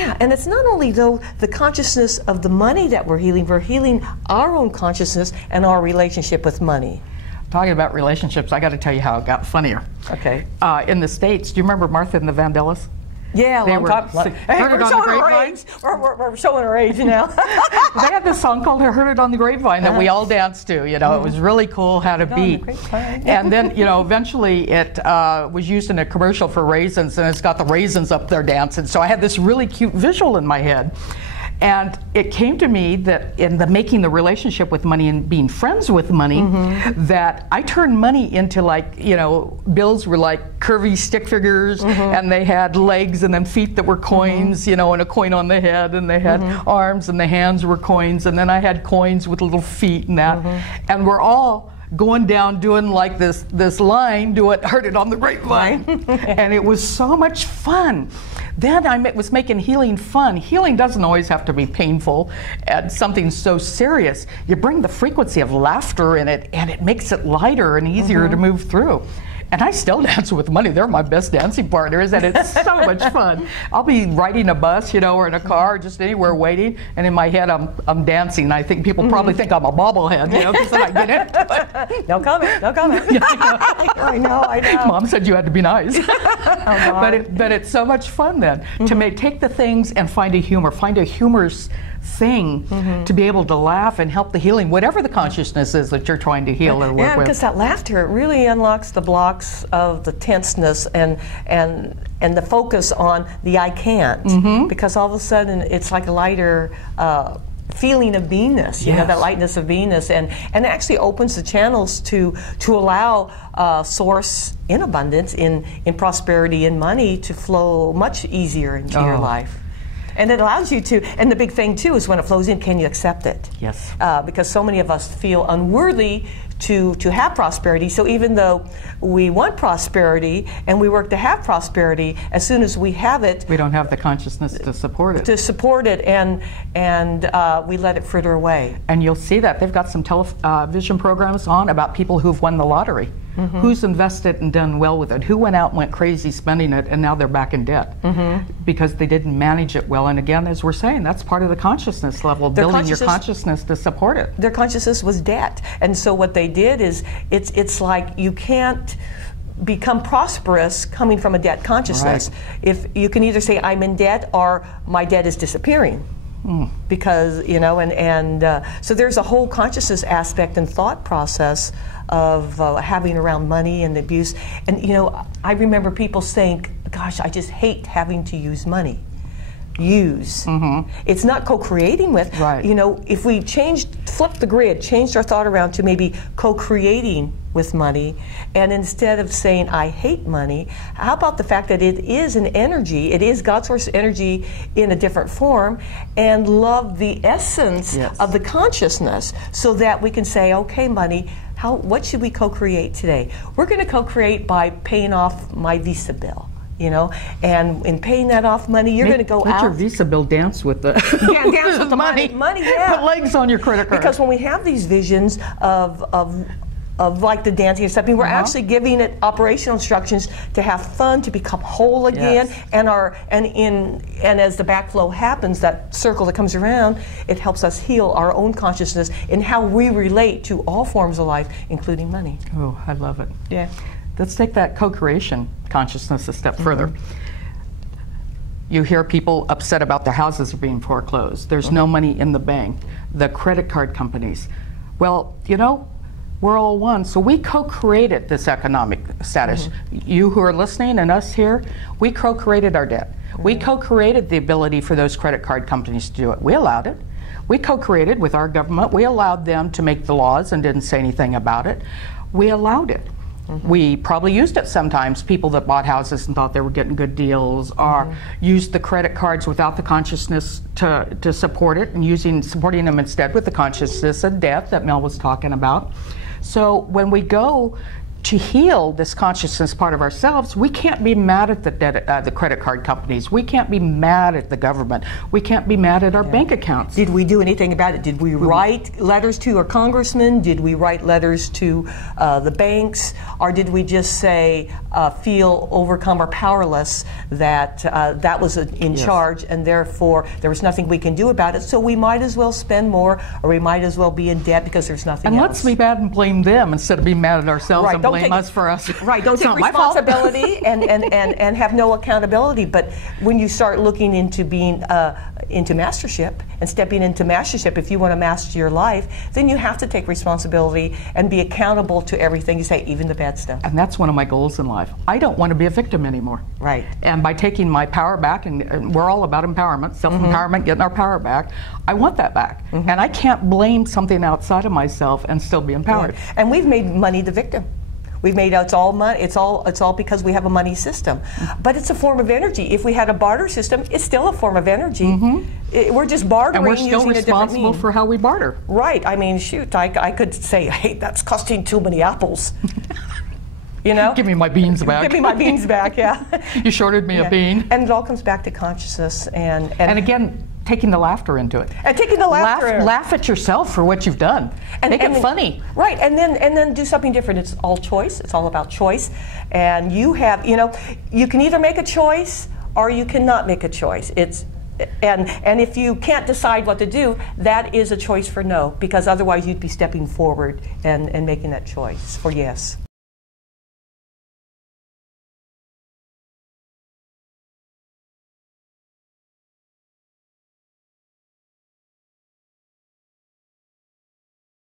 Yeah, and it's not only, though, the consciousness of the money that we're healing our own consciousness and our relationship with money. Talking about relationships, I got to tell you how it got funnier. Okay. In the States, do you remember Martha and the Vandellas? Yeah, They long were time. Hey, heard it we're on the showing our grapevine. age. We're showing our age now. They had this song called "I Heard It on the Grapevine" that we all danced to. You know, it was really cool, had a beat. And then, you know, eventually it was used in a commercial for raisins, and it's got the raisins up there dancing. So I had this really cute visual in my head. And it came to me that in the making the relationship with money and being friends with money, that I turned money into, like, you know, bills were like curvy stick figures, and they had legs and then feet that were coins, you know, and a coin on the head, and they had arms and the hands were coins, and then I had coins with little feet and that. And we're all going down doing like this line, heard it on the grapevine. And it was so much fun. Then I was making healing fun. Healing doesn't always have to be painful and something so serious. You bring the frequency of laughter in it, and it makes it lighter and easier to move through. And I still dance with money. They're my best dancing partners, and it's so much fun. I'll be riding a bus, you know, or in a car, or just anywhere waiting, and in my head I'm dancing. I think people probably think I'm a bobblehead, you know, because then I get into it. No comment, no comment. Yeah, I know. I know. Mom said you had to be nice. Oh, but it's so much fun then to take the things and find a humorous thing to be able to laugh and help the healing, whatever the consciousness is that you're trying to heal or work with. with. Because that laughter, it really unlocks the blocks of the tenseness and the focus on the I can't. Because all of a sudden it's like a lighter feeling of beingness, you know, that lightness of beingness, and actually opens the channels to allow source in abundance, in prosperity and money to flow much easier into your life. And it allows you to, and the big thing too is when it flows in, can you accept it? Yes. Because so many of us feel unworthy to have prosperity. So even though we want prosperity and we work to have prosperity, as soon as we have it, we don't have the consciousness to support it. And we let it fritter away. And you'll see that they've got some television programs on about people who've won the lottery. Who's invested and done well with it? Who went out and went crazy spending it, and now they're back in debt because they didn't manage it well. And again, as we're saying, that's part of the consciousness level, building your consciousness to support it. Their consciousness was debt, and so what they did is it's like you can't become prosperous coming from a debt consciousness. If you can either say I'm in debt or my debt is disappearing. Because, you know, so there's a whole consciousness aspect and thought process of having around money and abuse. And, you know, I remember people saying, gosh, I just hate having to use money. It's not co-creating with. You know, if we flipped the grid, changed our thought around to maybe co-creating with money, and instead of saying I hate money, how about the fact that it is an energy, it is God's source energy in a different form, and love the essence of the consciousness, so that we can say, okay, money, what should we co-create today? We're going to co-create by paying off my Visa bill. You know, and in paying that off money, you're going to go out. Let your Visa bill dance with the dance with the money. Put legs on your credit card. Because when we have these visions of like the dancing and stuff, we're actually giving it operational instructions to have fun, to become whole again, and as the backflow happens, that circle that comes around, it helps us heal our own consciousness in how we relate to all forms of life, including money. Oh, I love it. Yeah. Let's take that co-creation consciousness a step further. You hear people upset about their houses being foreclosed. There's no money in the bank. The credit card companies. Well, you know, we're all one. So we co-created this economic status. You who are listening and us here, we co-created our debt. We co-created the ability for those credit card companies to do it. We allowed it. We co-created with our government. We allowed them to make the laws and didn't say anything about it. We allowed it. We probably used it sometimes, people that bought houses and thought they were getting good deals, or used the credit cards without the consciousness to support it, and supporting them instead with the consciousness of debt that Mel was talking about. So when we go to heal this consciousness part of ourselves, we can't be mad at the credit card companies. We can't be mad at the government. We can't be mad at our bank accounts. Did we do anything about it? Did we write letters to our congressman? Did we write letters to the banks? Or did we just say, feel overcome or powerless that that was in charge, and therefore there was nothing we can do about it, so we might as well spend more, or we might as well be in debt because there's nothing else. And let's be bad and blame them instead of being mad at ourselves and blame us for us. Right, don't take responsibility and have no accountability. But when you start looking into being into mastership and stepping into mastership, if you want to master your life, then you have to take responsibility and be accountable to everything you say, even the bad stuff. And that's one of my goals in life. I don't want to be a victim anymore. Right. And by taking my power back, and we're all about empowerment, self-empowerment, getting our power back, I want that back. And I can't blame something outside of myself and still be empowered. Yeah. And we've made money the victim. We've made it's all money. It's all because we have a money system, but it's a form of energy. If we had a barter system, it's still a form of energy. We're just bartering, and we're still using responsible a different for how we barter. Right. I mean, shoot, I could say, hey, that's costing too many apples. You know? Give me my beans back. Give me my beans back. Yeah. You shorted me a bean. And it all comes back to consciousness and again, taking the laughter into it. And taking the laughter. Laugh at yourself for what you've done. Make it funny. Right, and then do something different. It's all choice. It's all about choice. And you have, you can either make a choice or you cannot make a choice. And if you can't decide what to do, that is a choice for no, because otherwise you'd be stepping forward and making that choice for yes.